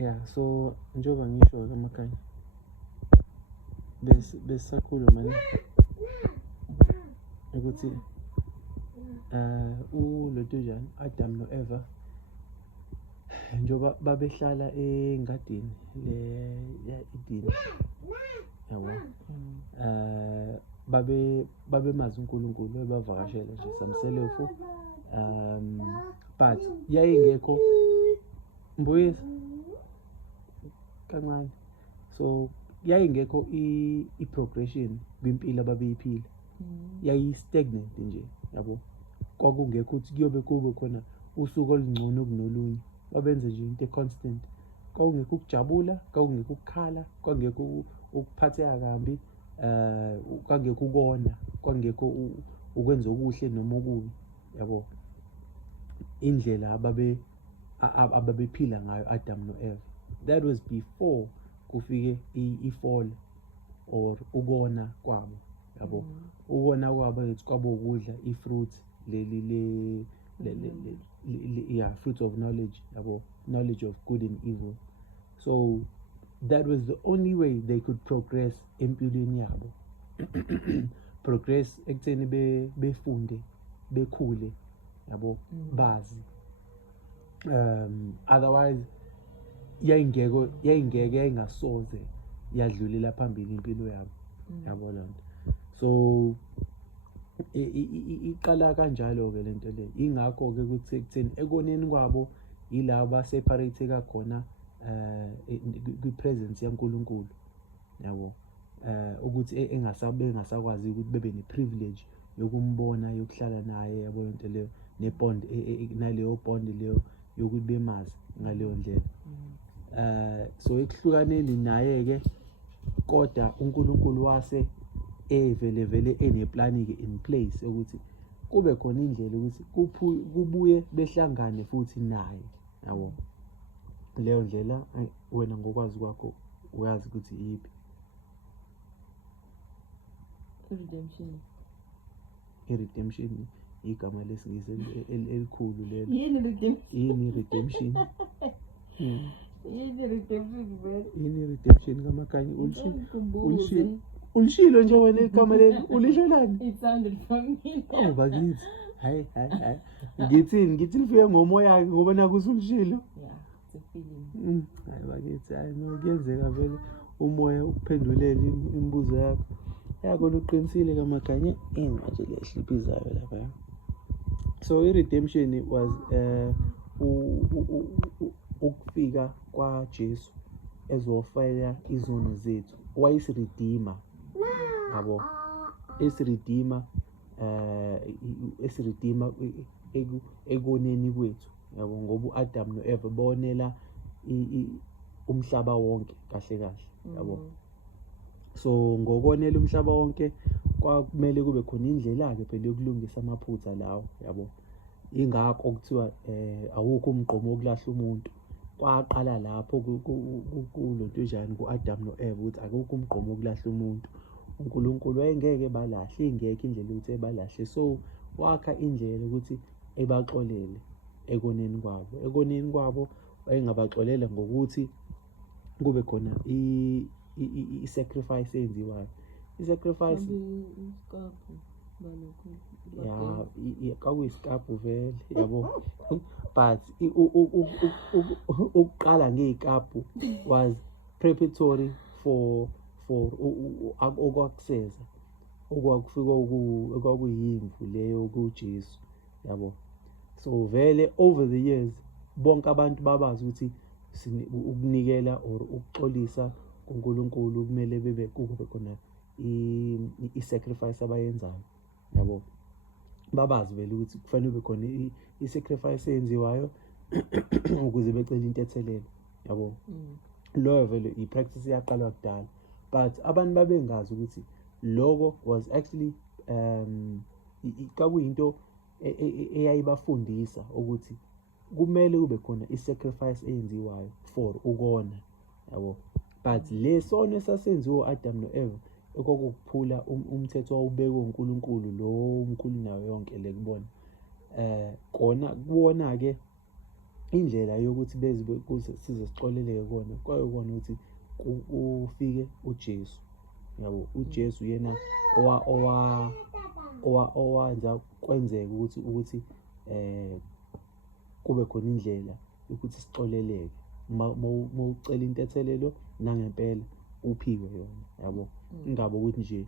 Yeah, so njengoba ngisho emakhaya besisakhula manje ukuthi uLotujana Adam no-Eva njengoba babehlala engadini Eden, yabo, babemazi uNkulunkulu, bebavakashela nje samselofu, but yayingekho mbuyisa kancane, so yayingekho i-progression kwimpilo ababeyiphila, yayi-stagnant nje, yabo. Kwakungekho ukuthi kuyobe kube khona usuku olungcono kunolunye, babenze nje into e-constant. Kwakungekho ukujabula, kwakungekho ukukhala, kwakungekho ukuphatheka kambi, kwakungekho ukona, kwakungekho ukwenza okuhle noma okubi, yabo. Indlela ababephila ngayo Adam no-Eva, that was before kufike i-fall or ukona kwabo, yabo. Ukona kwabo kwabo ukudla i-fruit fruit of knowledge, yabo, knowledge of good and evil. So that was the only way they could progress empilweni yabo. Progress ekutheni befunde, bekhule, yabo, bazi. Otherwise yayingasoze yadlulela phambili impilo yabo, yabo lonto. So iqala kanjalo-ke lento le, ingakho-ke ukuthi ekutheni ekoneni kwabo yila ba-separate-eka khona kwi-presence yaNkulunkulu, yabo. Ukuthi engasakwazi ukuthi bebe ne-privilege yokumbona, yokuhlala naye, yabo, lento leyo, ne-bond, naleyo bond leyo yokuthi bemazi ngaleyo ndlela. So ekuhlukaneni naye-ke, kodwa uNkulunkulu wase vele eneplani-ke in place ukuthi kube khona indlela ukuthi kubuye behlangane futhi naye, yabo. Leyo ndlela wena ngokwazi kwakho uyazi ukuthi yiphi. I-redemption igama lesingisi elikhulu lelo. Yini redemption? Yini redemption kamakanye? Ulishilo nje wena igama leli, ulisho lani? It sounded familiar. Oh bakithi, hayi ngithi lifike ngomoya ngoba naku usulishilo. Yeah, it's a feeling. Hayi bakithi, hayi no, kuyenzeka vele umoya ukuphendulele imibuzo yakho. Yakona uqinisile kamakanye, manje liyahliphizayo lapha. So i-redemption was ukufika kwaJesu ezofela izono zethu, wayesiredeemer, yabo, esiredeemer ekoneni kwethu, yabo, ngoba uAdam noEva bonela umhlaba wonke kahle, yabo. So ngokonela umhlaba wonke kwakumele kube khona indlela-ke phela yokulungisa amaphutha lawo, yabo. Ingakho kuthiwa awukho umgqomo wokulahla umuntu. Kwaqala lapho kuLotujana, ku-Adam no-Eva, ukuthi akukho umgqomo wokulahla umuntu. uNkulunkulu wayengeke balahle, ingekho indlela ukuthi ebalahle. So wakha indlela ukuthi ebaxolele ekoneni kwabo. Wayengabaxolela ngokuthi kube khona i-sacrifice eyenziwayo. I-sacrifice kwakuyisikabhu vele, yabo. But ukuqala ngey'kabhu was preparatory for okwakuseza, okwakufika okwakuyimvu leyo kuJesu, yabo. So vele over the years bonke abantu babazi ukuthi ukunikela or ukuxolisa kuNkulunkulu kumele kube khona i-sacrifice abayenzayo, yabo. Babazi vele ukuthi kufanele kube khona i-sacrifice eyenziwayo ukuze becele into ethelele, yabo. Loyo vele i-practice yaqalwa kudala, but abantu babengazi ukuthi loko was actually kwakuyinto eyayibafundisa ukuthi kumele kube khona i-sacrifice eyenziwayo for ukona, yabo. But lesono esasenziwa u-Adam no-Eva okwakukuphula umthetho wawubekwe uNkulunkulu, lo omkhulu nayo yonke le kubona. Kona kubona-ke indlela yokuthi kuze size sixoleleke kona kwayokona ukuthi ufike uJesu, yabo. uJesu yena owenza kwenzeka ukuthi kube khona indlela ukuthi sixoleleke mawucela into ethelelo nangempela uphiwe yona, yabo. Ingabe ukuthi nje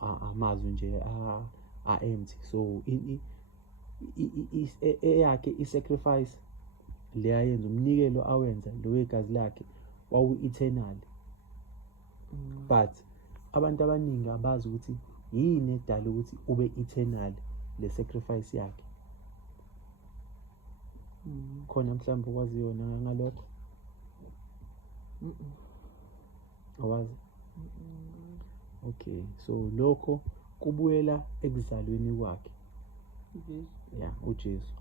amazwi nje empty. So eyakhe i-sacrifice le ayenza, umnikelo awenza lo wegazi lakhe wawu-eternal. But abantu abaningi abazi ukuthi yini edala ukuthi ube eternal le sacrifice yakhe. Khona mhlawumbe okwazi yona ngalokho? Awazi? Okay, so lokho kubuyela ekuzalweni kwakhe, ya uJesu,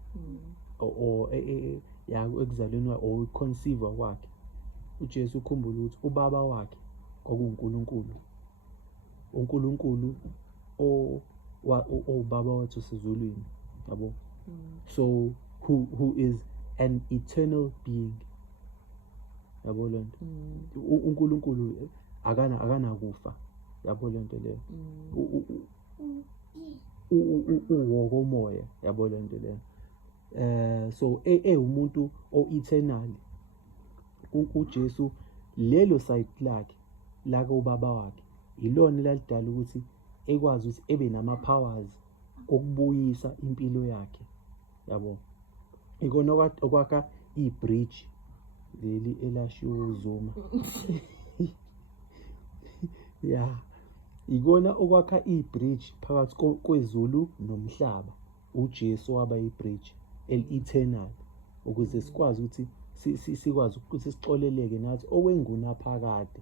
ya ekuzalweni kwakhe or conceive kwakhe. uJesu ukhumbula ukuthi ubaba wakhe kwakuNkulunkulu, uNkulunkulu owubaba wethu sezulwini, yabo. So who is an eternal being, yabo lento. uNkulunkulu akanakufa, yabo lento leyo. Uwokomoya, yabo lento leyo. So umuntu o-eternal uJesu, lelo side lakhe laka ubaba wakhe ilona elalidala ukuthi ekwazi ukuthi ebe nama-powers okubuyisa impilo yakhe, yabo. Ikona okwakha i-bridge leli elashiwo uZuma. Ya, ikona okwakha i-bridge phakathi kwezulu nomhlaba. uJesu waba i-bridge el-eternal ukuze sikwazi ukuthi sikwazi ukuthi sixoleleke nathi okwengunaphakade.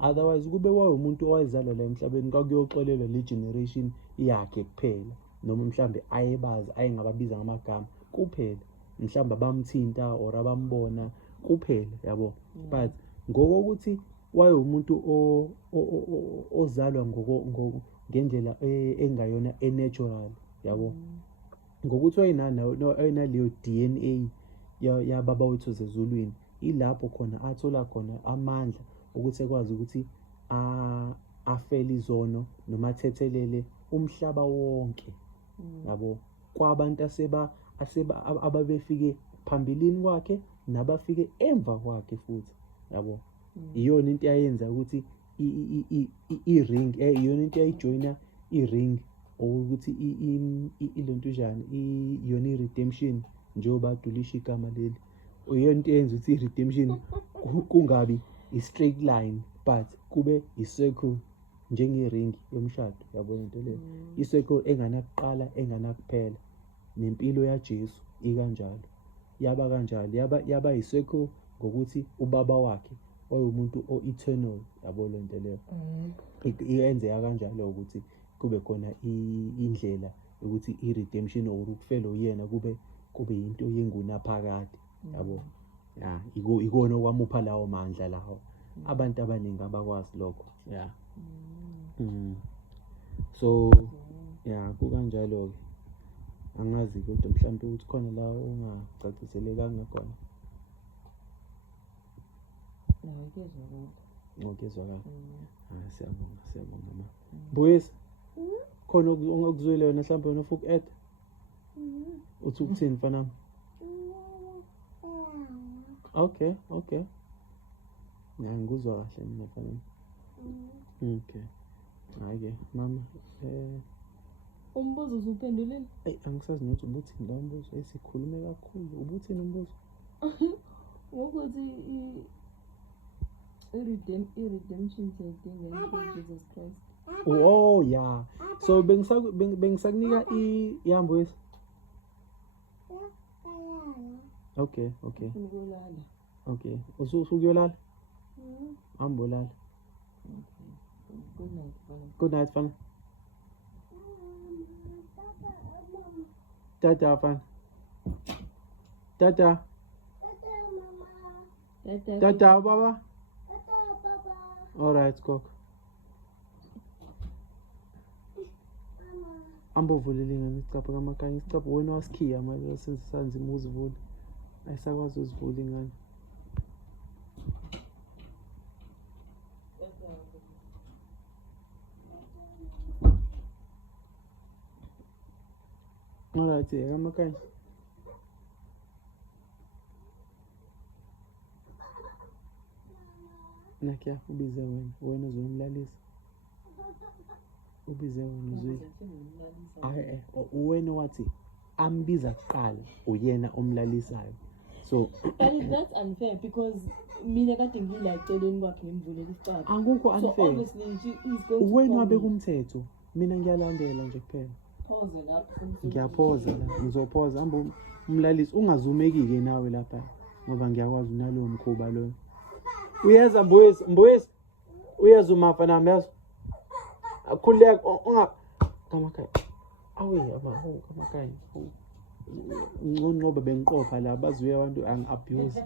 Otherwise kube umuntu owayezalwa la emhlabeni kwakuyoxolelwa le generation yakhe kuphela, noma mhlambe ayebazi ayengababiza ngamagama kuphela, mhlawumbe abamthinta or abambona kuphela, yabo. But ngokokuthi wayemuntu ozalwa ngendlela engayona e-natural, yabo. Ngokuthi wayenaleyo DNA yababa wethu sezulwini, ilapho khona athola khona amandla ukuthi ekwazi ukuthi afele izono noma athethelele umhlaba wonke, yabo. Kwabantu ababefike phambilini kwakhe nabafike emva kwakhe futhi, yabo. Iyona into yayenza ukuthi i-ring, iyona into yayijoyina i-ring, ukuthi ilento njani, iyona i-redemption, njengoba adulisha igama leli. Iyona into eyenza ukuthi i-redemption kungabi i-straight line but kube i-circle, njenge-ring yomshado, yabo lento leyo. I-circle enganakuqala enganakuphela. Nempilo yaJesu ikanjalo, yaba kanjalo, yaba i-circle ngokuthi ubaba wakhe wayumuntu o-eternal, yabo lento leyo. Iyenzeka kanjalo ukuthi kube khona indlela ukuthi i-redemption or ukufela uyena kube yinto yengunaphakade, yabo. Ya, ikona okwamupha lawo mandla lawo. Abantu abaningi abakwazi lokho, ya. So ya, kukanjalo-ke. Angazi kodwa mhlawumbe ukuthi khona la ungacaciselekanga khona. Ngizwakala. Siyabonga ma. Mbuyisa, khona ongakuzwile wena mhlawumbe wena ufuna uku-add? Uthi ukuthini mfanami? Okay. Ya, ngikuzwa kahle mina mfanami. Okay. Hayi-ke mama, umbuzo usuphendulile? angisazi nokuthi ubuthini lowo mbuzo. Sikhulume kakhulu. Ubuthini umbuzo? Ukuthi i-redemption siyayidinga Jesus Christ. Oh yeah. So bengisakunika ihambo. Okay. Ukulala. Okay. Usukuyolala? Ambolala. Good night, fana. Tata, fana. Tata. Tata, baba. All right, cook. Ambovulile ngani isicapha kamakanye, isicapha wena wasikhiya manje senzisanzi imuzivula. ayisakwazi uzivula ingane. Alright, amakhaya. Nakya ubize wena uzomlalisa. Ubize wena uzwe. Hayi wena wathi ambiza kuqala uyena omlalisayo. So But that's unfair because mina kade ngilaceleni kwakhe ngimvulela isicaba. akukho So unfair. obviously he's going to Wena call wabe me. kumthetho. Mina ngiyalandela nje kuphela. Pause lapho. Ngiyaphoza la, ngizophoza hamba umlalisi ungazumeki-ke nawe lapha ngoba ngiyakwazi nalowo mkhuba loyo. Uyeza Mbuyisi uyeza mfana nami yazi. Akhuleka kamakhaya. Awe kamakhaya. Ngcono ngoba bengiqopha la bazuye abantu angi-abuse.